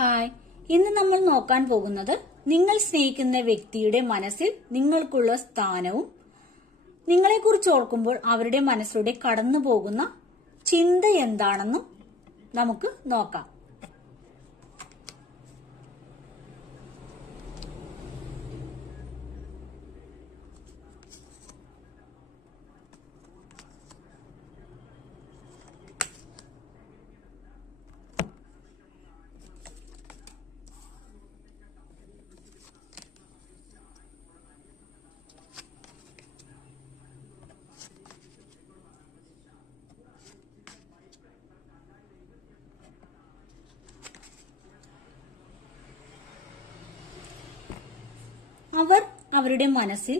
Hi, ഇന്ന് നമ്മൾ നോക്കാൻ പോകുന്നത് നിങ്ങൾ സ്നേഹിക്കുന്ന വ്യക്തിയുടെ മനസ്സിൽ നിങ്ങൾക്കുള്ള സ്ഥാനവും നിങ്ങളെക്കുറിച്ച് ഓർക്കുമ്പോൾ അവരുടെ മനസ്സിലൂടെ കടന്നു പോകുന്ന ചിന്ത എന്താണെന്നും നമുക്ക് നോക്കാം. അവർ അവരുടെ മനസ്സിൽ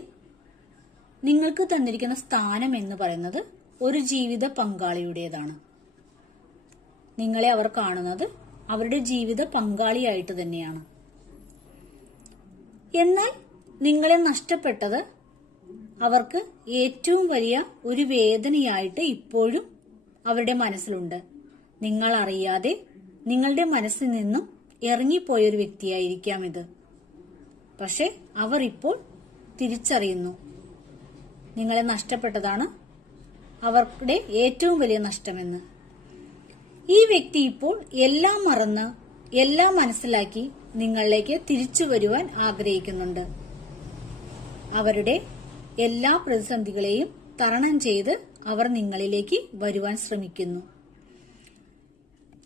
നിങ്ങൾക്ക് തന്നിരിക്കുന്ന സ്ഥാനം എന്ന് പറയുന്നത് ഒരു ജീവിത പങ്കാളിയുടേതാണ്. നിങ്ങളെ അവർ കാണുന്നത് അവരുടെ ജീവിത പങ്കാളിയായിട്ട് തന്നെയാണ്. എന്നാൽ നിങ്ങളെ നഷ്ടപ്പെട്ടത് അവർക്ക് ഏറ്റവും വലിയ ഒരു വേദനയായിട്ട് ഇപ്പോഴും അവരുടെ മനസ്സിലുണ്ട്. നിങ്ങൾ അറിയാതെ നിങ്ങളുടെ മനസ്സിൽ നിന്നും ഇറങ്ങിപ്പോയൊരു വ്യക്തിയായിരിക്കാം ഇത്. പക്ഷെ അവർ ഇപ്പോൾ തിരിച്ചറിയുന്നു നിങ്ങളെ നഷ്ടപ്പെട്ടതാണ് അവരുടെ ഏറ്റവും വലിയ നഷ്ടമെന്ന്. ഈ വ്യക്തി ഇപ്പോൾ എല്ലാം മറന്ന് എല്ലാം മനസ്സിലാക്കി നിങ്ങളിലേക്ക് തിരിച്ചു വരുവാൻ ആഗ്രഹിക്കുന്നുണ്ട്. അവരുടെ എല്ലാ പ്രതിസന്ധികളെയും തരണം ചെയ്ത് അവർ നിങ്ങളിലേക്ക് വരുവാൻ ശ്രമിക്കുന്നു.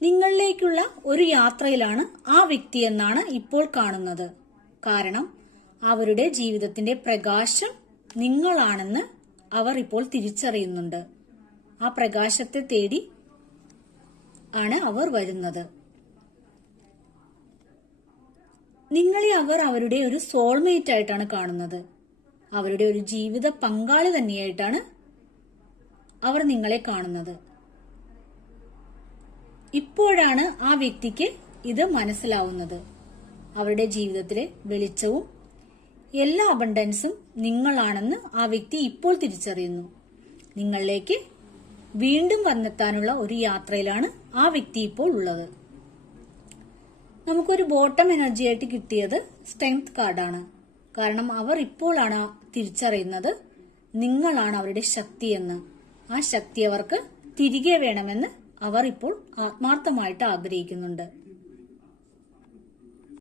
നിങ്ങളിലേക്കുള്ള ഒരു യാത്രയിലാണ് ആ വ്യക്തി എന്നാണ് ഇപ്പോൾ കാണുന്നത്. കാരണം അവരുടെ ജീവിതത്തിന്റെ പ്രകാശം നിങ്ങളാണെന്ന് അവർ ഇപ്പോൾ തിരിച്ചറിയുന്നുണ്ട്. ആ പ്രകാശത്തെ തേടി ആണ് അവർ വരുന്നത്. നിങ്ങളെ അവർ അവരുടെ ഒരു സോൾമേറ്റ് ആയിട്ടാണ് കാണുന്നത്. അവരുടെ ഒരു ജീവിത പങ്കാളി തന്നെയായിട്ടാണ് അവർ നിങ്ങളെ കാണുന്നത്. ഇപ്പോഴാണ് ആ വ്യക്തിക്ക് ഇത് മനസ്സിലാവുന്നത്. അവരുടെ ജീവിതത്തിലെ വെളിച്ചവും എല്ലാ അബണ്ടൻസും നിങ്ങളാണെന്ന് ആ വ്യക്തി ഇപ്പോൾ തിരിച്ചറിയുന്നു. നിങ്ങളിലേക്ക് വീണ്ടും വന്നെത്താനുള്ള ഒരു യാത്രയിലാണ് ആ വ്യക്തി ഇപ്പോൾ ഉള്ളത്. നമുക്കൊരു ബോട്ടം എനർജി ആയിട്ട് കിട്ടിയത് സ്ട്രെങ്ത് കാർഡാണ്. കാരണം അവർ ഇപ്പോഴാണ് തിരിച്ചറിയുന്നത് നിങ്ങളാണ് അവരുടെ ശക്തിയെന്ന്. ആ ശക്തി അവർക്ക് തിരികെ വേണമെന്ന് അവർ ഇപ്പോൾ ആത്മാർത്ഥമായിട്ട് ആഗ്രഹിക്കുന്നുണ്ട്.